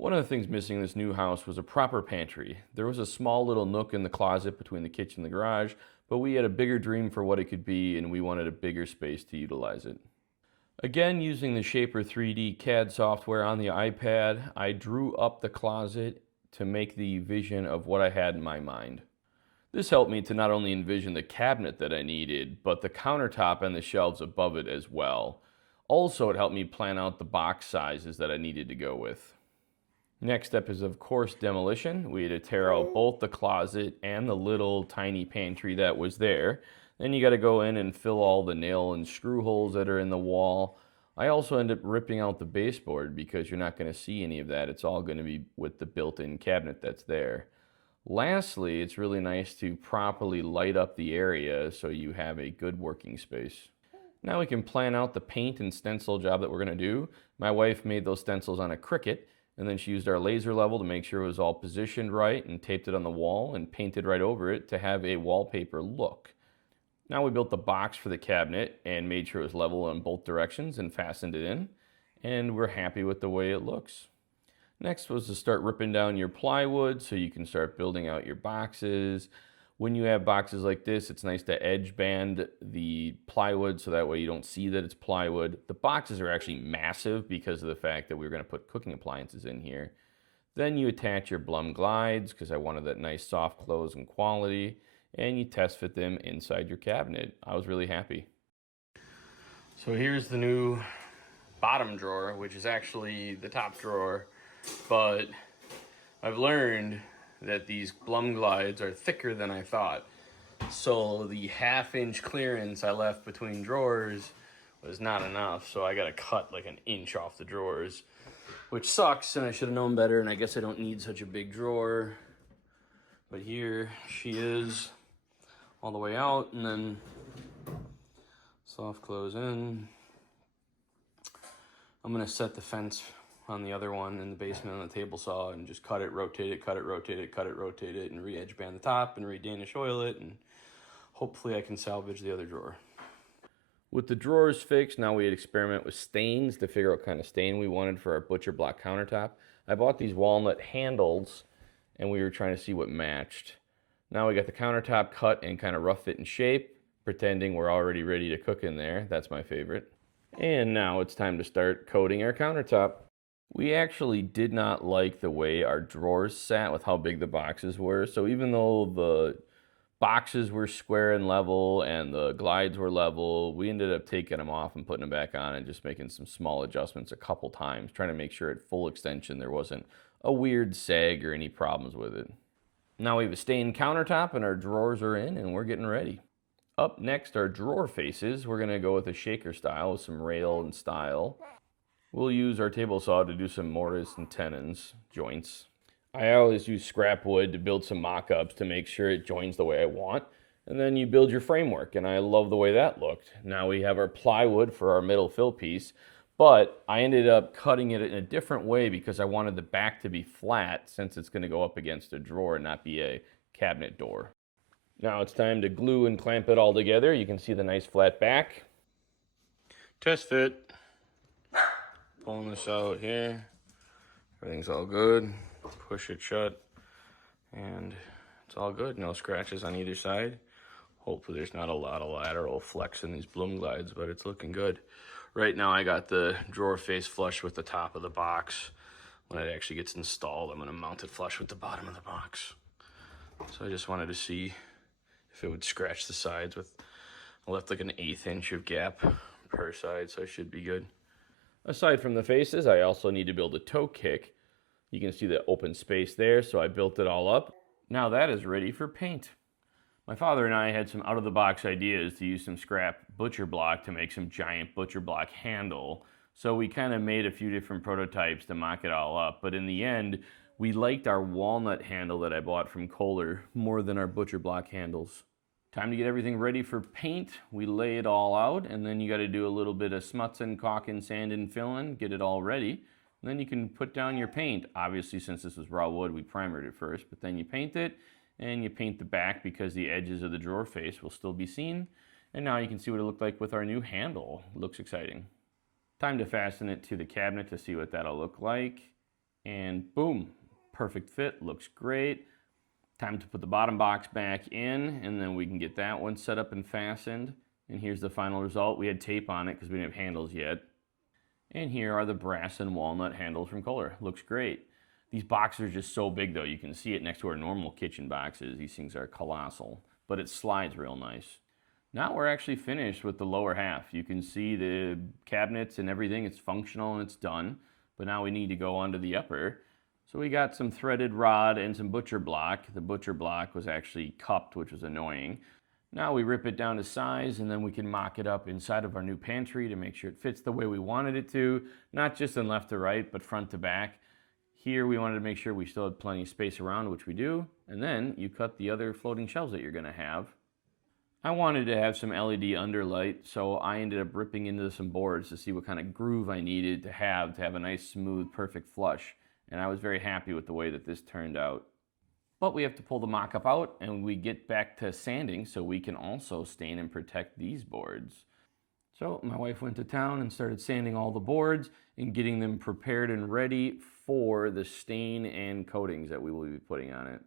One of the things missing in this new house was a proper pantry. There was a small little nook in the closet between the kitchen and the garage, but we had a bigger dream for what it could be and we wanted a bigger space to utilize it. Again, using the Shaper 3D CAD software on the iPad, I drew up the closet to make the vision of what I had in my mind. This helped me to not only envision the cabinet that I needed, but the countertop and the shelves above it as well. Also, it helped me plan out the box sizes that I needed to go with. Next step is, of course, demolition. We had to tear out both the closet and the little tiny pantry that was there. Then you got to go in and fill all the nail and screw holes that are in the wall. I also end up ripping out the baseboard because you're not going to see any of that. It's all going to be with the built-in cabinet that's there. Lastly, it's really nice to properly light up the area so you have a good working space. Now we can plan out the paint and stencil job that we're going to do. My wife made those stencils on a Cricut, and then she used our laser level to make sure it was all positioned right and taped it on the wall and painted right over it to have a wallpaper look. Now we built the box for the cabinet and made sure it was level in both directions and fastened it in, and we're happy with the way it looks. Next was to start ripping down your plywood so you can start building out your boxes. When you have boxes like this, it's nice to edge band the plywood so that way you don't see that it's plywood. The boxes are actually massive because of the fact that we were going to put cooking appliances in here. Then you attach your Blum glides because I wanted that nice soft close and quality, and you test fit them inside your cabinet. I was really happy. So here's the new bottom drawer, which is actually the top drawer, but I've learned that these Blum glides are thicker than I thought. So the half-inch clearance I left between drawers was not enough, so I gotta cut like an inch off the drawers, which sucks, and I should have known better, and I guess I don't need such a big drawer. But here she is, all the way out, and then soft close in. I'm gonna set the fence on the other one in the basement on the table saw and just cut it, rotate it, cut it, rotate it, cut it, rotate it, and re-edge band the top and re-Danish oil it, and hopefully I can salvage the other drawer. With the drawers fixed, now we'd experiment with stains to figure out what kind of stain we wanted for our butcher block countertop. I bought these walnut handles and we were trying to see what matched. Now we got the countertop cut and kind of rough fit in shape, pretending we're already ready to cook in there. That's my favorite. And now it's time to start coating our countertop. We actually did not like the way our drawers sat with how big the boxes were. So even though the boxes were square and level and the glides were level, we ended up taking them off and putting them back on and just making some small adjustments a couple times, trying to make sure at full extension there wasn't a weird sag or any problems with it. Now we have a stained countertop and our drawers are in and we're getting ready. Up next are drawer faces. We're going to go with a shaker style with some rail and style. We'll use our table saw to do some mortise and tenons joints. I always use scrap wood to build some mock-ups to make sure it joins the way I want. And then you build your framework, and I love the way that looked. Now we have our plywood for our middle fill piece, but I ended up cutting it in a different way because I wanted the back to be flat since it's going to go up against a drawer and not be a cabinet door. Now it's time to glue and clamp it all together. You can see the nice flat back. Test fit. Pulling this out here. Everything's all good. Push it shut. And it's all good. No scratches on either side. Hopefully there's not a lot of lateral flex in these Blum glides, but it's looking good. Right now I got the drawer face flush with the top of the box. When it actually gets installed, I'm going to mount it flush with the bottom of the box. So I just wanted to see if it would scratch the sides with, I left like an 1/8 inch of gap per side, so it should be good. Aside from the faces, I also need to build a toe kick. You can see the open space there, so I built it all up. Now that is ready for paint. My father and I had some out-of-the-box ideas to use some scrap butcher block to make some giant butcher block handle. So we kind of made a few different prototypes to mock it all up, but in the end, we liked our walnut handle that I bought from Kohler more than our butcher block handles. Time to get everything ready for paint. We lay it all out, and then you got to do a little bit of smutzing, caulking, sanding, filling, get it all ready. And then you can put down your paint. Obviously, since this was raw wood, we primered it first, but then you paint it, and you paint the back because the edges of the drawer face will still be seen. And now you can see what it looked like with our new handle. It looks exciting. Time to fasten it to the cabinet to see what that'll look like. And boom, perfect fit, looks great. Time to put the bottom box back in, and then we can get that one set up and fastened. And here's the final result. We had tape on it because we didn't have handles yet. And here are the brass and walnut handles from Kohler. Looks great. These boxes are just so big though. You can see it next to our normal kitchen boxes. These things are colossal, but it slides real nice. Now we're actually finished with the lower half. You can see the cabinets and everything. It's functional and it's done. But now we need to go onto the upper. So we got some threaded rod and some butcher block. The butcher block was actually cupped, which was annoying. Now we rip it down to size, and then we can mock it up inside of our new pantry to make sure it fits the way we wanted it to, not just in left to right, but front to back. Here we wanted to make sure we still had plenty of space around, which we do, and then you cut the other floating shelves that you're gonna have. I wanted to have some LED underlight, so I ended up ripping into some boards to see what kind of groove I needed to have a nice, smooth, perfect flush. And I was very happy with the way that this turned out. But we have to pull the mock-up out and we get back to sanding so we can also stain and protect these boards. So my wife went to town and started sanding all the boards and getting them prepared and ready for the stain and coatings that we will be putting on it.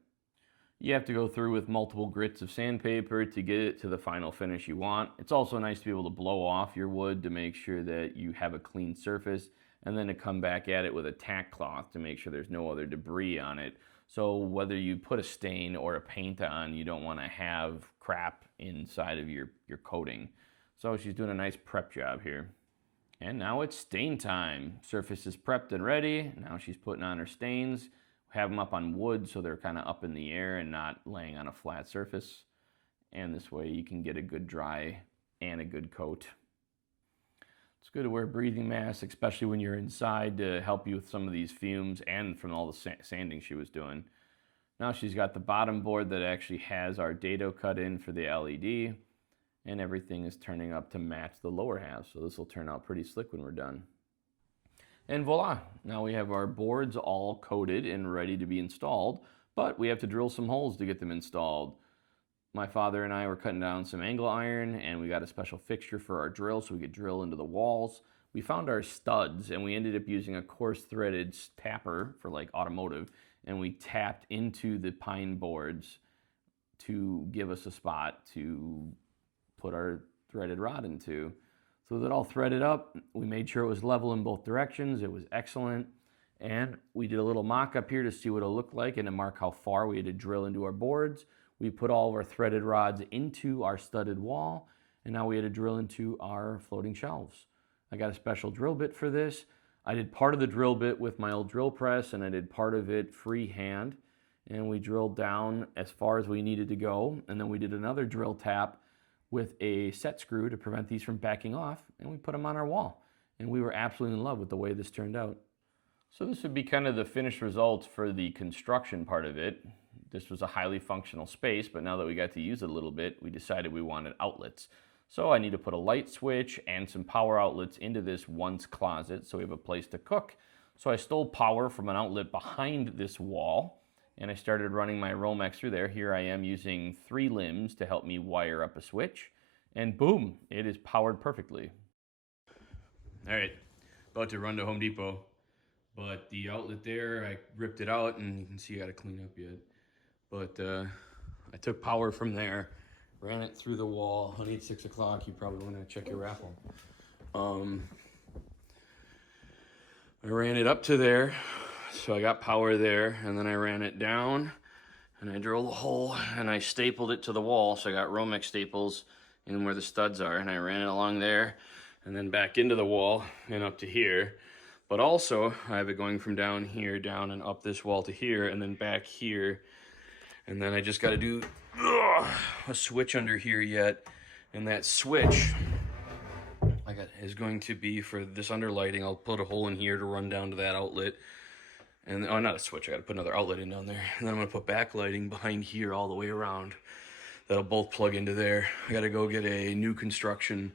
You have to go through with multiple grits of sandpaper to get it to the final finish you want. It's also nice to be able to blow off your wood to make sure that you have a clean surface, and then to come back at it with a tack cloth to make sure there's no other debris on it. So whether you put a stain or a paint on, you don't want to have crap inside of your coating. So she's doing a nice prep job here. And now it's stain time. Surface is prepped and ready. Now she's putting on her stains. We have them up on wood so they're kind of up in the air and not laying on a flat surface. And this way you can get a good dry and a good coat. It's good to wear a breathing mask, especially when you're inside, to help you with some of these fumes and from all the sanding she was doing. Now she's got the bottom board that actually has our dado cut in for the LED, and everything is turning up to match the lower half. So this will turn out pretty slick when we're done. And voila, now we have our boards all coated and ready to be installed, but we have to drill some holes to get them installed. My father and I were cutting down some angle iron, and we got a special fixture for our drill so we could drill into the walls. We found our studs, and we ended up using a coarse threaded tapper for like automotive, and we tapped into the pine boards to give us a spot to put our threaded rod into. So with it all threaded up, we made sure it was level in both directions. It was excellent. And we did a little mock up here to see what it'll look like and to mark how far we had to drill into our boards. We put all of our threaded rods into our studded wall, and now we had to drill into our floating shelves. I got a special drill bit for this. I did part of the drill bit with my old drill press, and I did part of it freehand, and we drilled down as far as we needed to go, and then we did another drill tap with a set screw to prevent these from backing off, and we put them on our wall. And we were absolutely in love with the way this turned out. So this would be kind of the finished results for the construction part of it. This was a highly functional space, but now that we got to use it a little bit, we decided we wanted outlets. So I need to put a light switch and some power outlets into this once closet so we have a place to cook. So I stole power from an outlet behind this wall, and I started running my Romex through there. Here I am using 3 limbs to help me wire up a switch, and boom, it is powered perfectly. All right, about to run to Home Depot, but the outlet there, I ripped it out, and you can see I got to clean up yet. But I took power from there, ran it through the wall. Honey, it's 6 o'clock. You probably want to check your raffle. I ran it up to there, so I got power there, and then I ran it down, and I drilled a hole, and I stapled it to the wall. So I got Romex staples in where the studs are, and I ran it along there, and then back into the wall and up to here. But also, I have it going from down here, down and up this wall to here, and then back here. And then I just got to do a switch under here yet. And that switch is going to be for this underlighting. I'll put a hole in here to run down to that outlet. And oh, not a switch. I got to put another outlet in down there. And then I'm going to put backlighting behind here all the way around. That'll both plug into there. I got to go get a new construction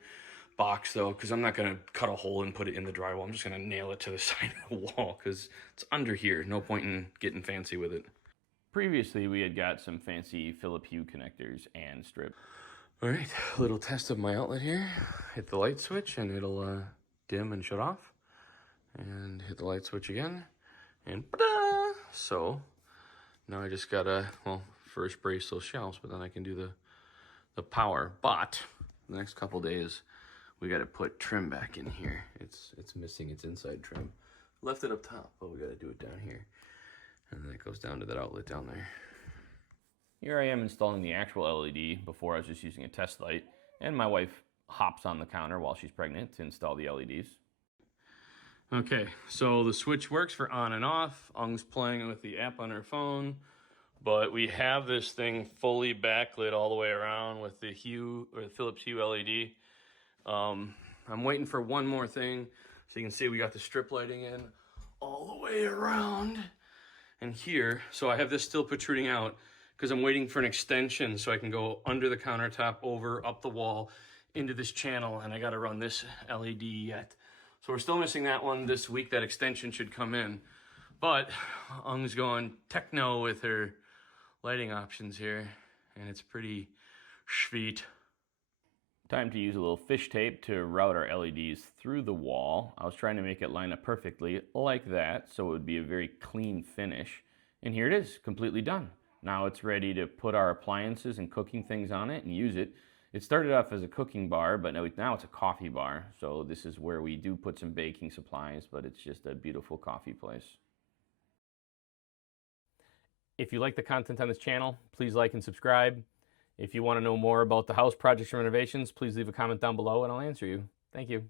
box though, because I'm not going to cut a hole and put it in the drywall. I'm just going to nail it to the side of the wall because it's under here. No point in getting fancy with it. Previously, we had got some fancy Phillip Hue connectors and strip. All right, a little test of my outlet here. Hit the light switch and it'll dim and shut off. And hit the light switch again And ta-da! So now I just gotta, well, first brace those shelves, but then I can do the power. But the next couple days, we gotta put trim back in here. It's missing its inside trim. Left it up top, but we gotta do it down here. And then it goes down to that outlet down there. Here I am installing the actual LED. Before I was just using a test light, and my wife hops on the counter while she's pregnant to install the LEDs. Okay, so the switch works for on and off. Ung's playing with the app on her phone, but we have this thing fully backlit all the way around with the Hue or the Philips Hue LED. I'm waiting for one more thing. So you can see we got the strip lighting in all the way around and here. So I have this still protruding out because I'm waiting for an extension so I can go under the countertop, over, up the wall, into this channel, and I gotta run this LED yet. So we're still missing that one this week. That extension should come in. But Ung's going techno with her lighting options here, and it's pretty sweet. Time to use a little fish tape to route our LEDs through the wall. I was trying to make it line up perfectly like that, so it would be a very clean finish. And here it is, completely done. Now it's ready to put our appliances and cooking things on it and use it. It started off as a cooking bar, but now it's a coffee bar. So this is where we do put some baking supplies, but it's just a beautiful coffee place. If you like the content on this channel, please like and subscribe. If you want to know more about the house projects and renovations, please leave a comment down below and I'll answer you. Thank you.